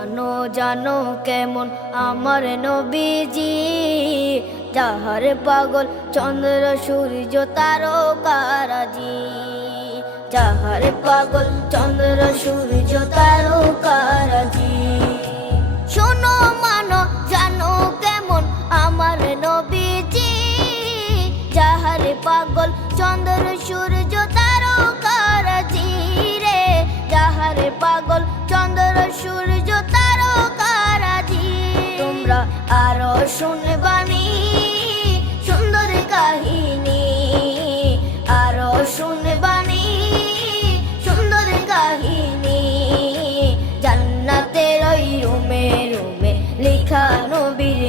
জানো জানো কেমন আমার নবীজি, যাহার পাগল চন্দ্র সূর্য তারকারাজি। যাহার পাগল চন্দ্র সূর্য তারকারাজি। শোনো মানো জানো কেমন আমার নবীজি, যাহার পাগল চন্দ্র সূর্য তারকারাজি রে। যাহার পাগল চন্দ্র সূর্য তারকারাজি। তোমরা আরো শুনবানি সুন্দর কাহিনী, আরো শুনবানি সুন্দর কাহিনী। জান্নাতের ওই রুমে রুমে লেখা নবীর